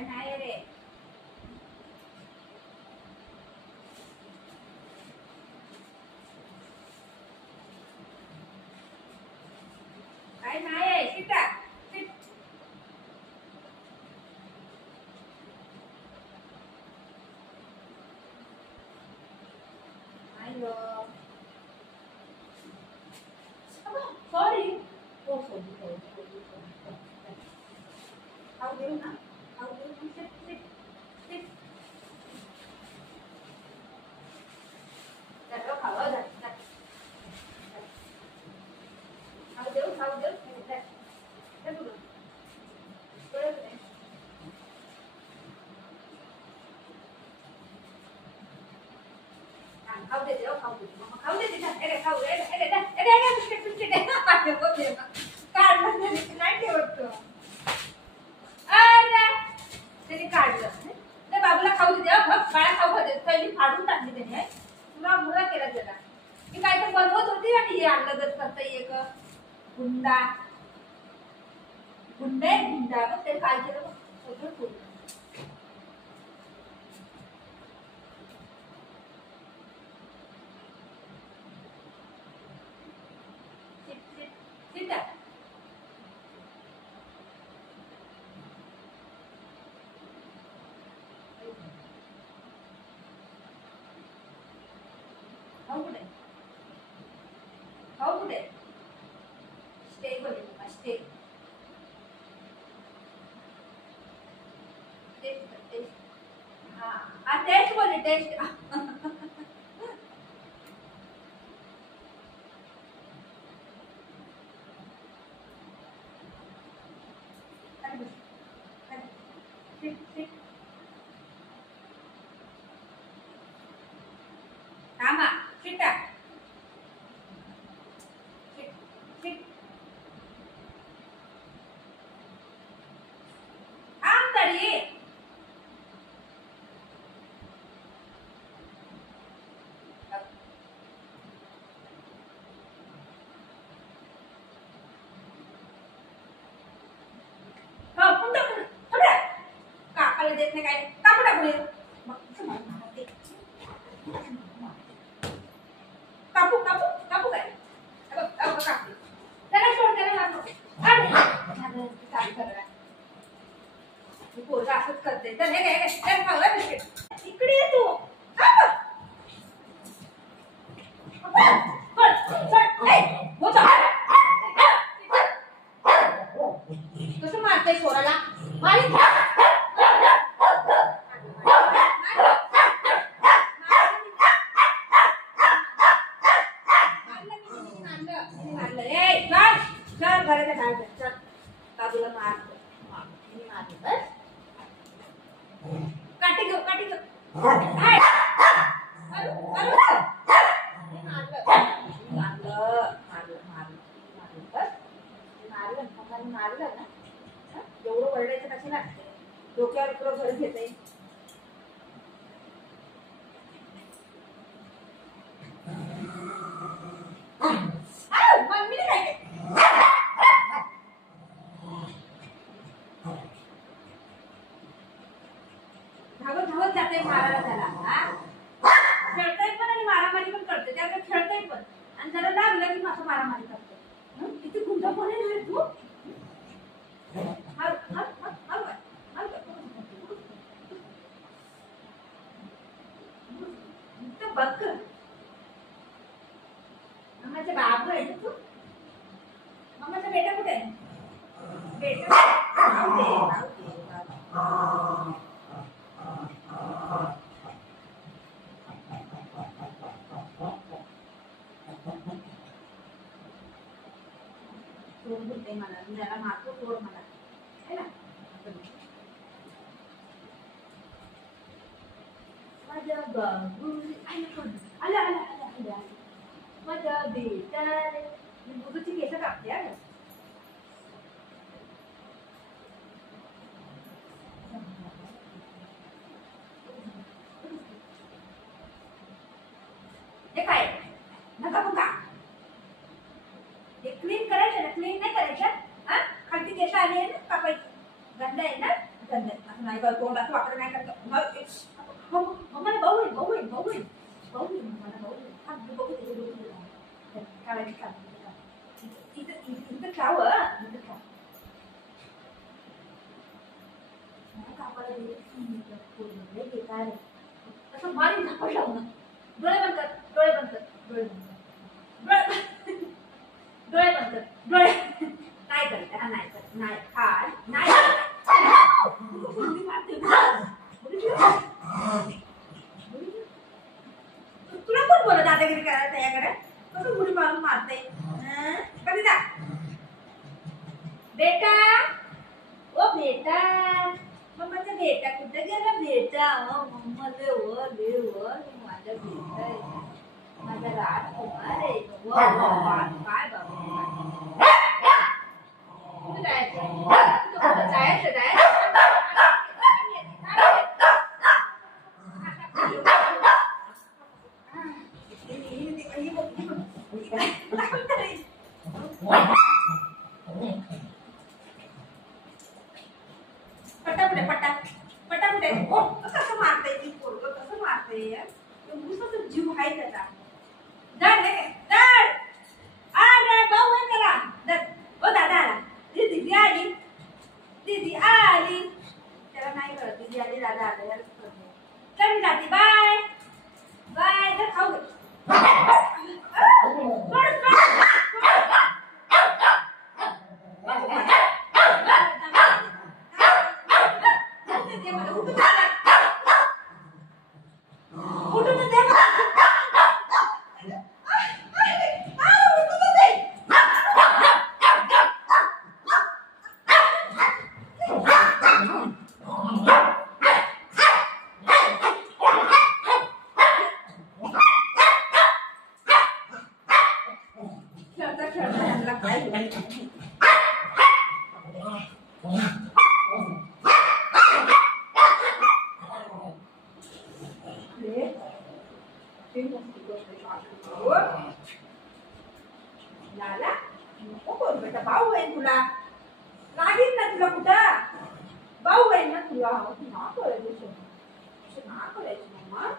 काय नाही रे. काय नाही सीता. अयो सॉरी. हो सॉरी. खाऊ देऊ ना. खाऊ देऊ ना. Sit sit sit. चलो खावा जा. खाऊ देऊ खाऊ देऊ. चल तू. बरोबर आहे. खाऊ दे देऊ खाऊ दे. खाऊ दे तिला. अरे खाऊ रे. अरे बिस्किट बिस्किट आहे. होते ना. काढलं नाही ठेवत तो. अरे त्याने काढलं. त्या बाबूला खाऊ दे. बघ बाळा खाऊ दे. पहिली फाडून टाकली त्याने. तुला मुळा केला त्याला. मी काय तर बनवत होती आणि हे आणलं जर करता एक गुंडा. गुंडे गुंडा बघ ते काय केलं बघ. सगळं फोडलं. सीता खाऊ कुठे. खाऊ कुठे. स्टे बोले मम्मा स्टे. Test test. हाँ टेस्ट बोले टेस्ट. Sit sit. थांबा सीता. Sit sit. थांब तरी. कापून टाकून काकाला देत नाही काय. कापून टाकून कापू कापू कापू काय. कापू त्याला सोड त्याला लागतो. पोरगा असंच करते. तर हे खाऊ बिस्किट. इकडे ये तू. कसं मारतय पोराला. मारी बाजूला मारतो. बस काठी घेऊ काठी घेऊ. मारलं ना. एवढं वरडायचं कशाला असते. डोक्यावर पुरं घर घेते. मम्मीने काय धावत धावत जाते मारायला त्याला. खेळताय पण आणि मारामारी पण करते. त्याकडे खेळताय पण आणि जरा लागलं की असं मारामारी करते. किती गुंड पण आहे तू. बघ मम्माचा बाबू आहे तू. मम्माचा बेटा कुठे आहे. बेटा सोड बोलते मला. जरा मारतो सोड मला है ना. माझ्या बाबू आला आला आला आला. माझा बेटा रे. बुजूची केस कापते. हे काय नका पण का. हे क्लीन करायचं ना. क्लीन नाही करायचं. खालती केस आली आहे ना कापायची. गंध आहे ना. गंध असं नाही का तोंडाचं वाकडं नाही करत. मम्माला भाऊ आहे, भाऊ आहे, भाऊ आहे, भाऊ आहे, मम्माला भाऊ आहे. हा, बघू दे, बघू दे. काढायची काम. इथं खाव, इथं खाव. कापाला दे काय असं मारी झापड लावणं. डोळे बंद कर, डोळे बंद कर, डोळे बंद कर, डोळे बंद कर, डोळे नाही करत, हा नाही करत, नाही खाय नाही तुला कोण बोलत दादागिरी करायला त्याच्याकडे कसं उडी मारून मारते कधी जा बेटा ओ बेटा मम्माचा बेटा कुठे गेला बेटा मम्मा देव माझा बेटा आहे माझा राजकुमार आहे काय बाबा कुठे जायचं पटापटे कसं मारते ती पोरग कसं मारते जीव आहे त्याचा भाऊ आहे त्याला ओ दादा आला दीदी आली त्याला नाही कळत दीदी आली दादा आले चल मी जाते बाय बाय तर खाऊ लाला नको बेटा भाऊ आहे तुला लागेल ना तुला कुठं भाऊ आहे ना तुला ना करायचं ना करायचं मम्मा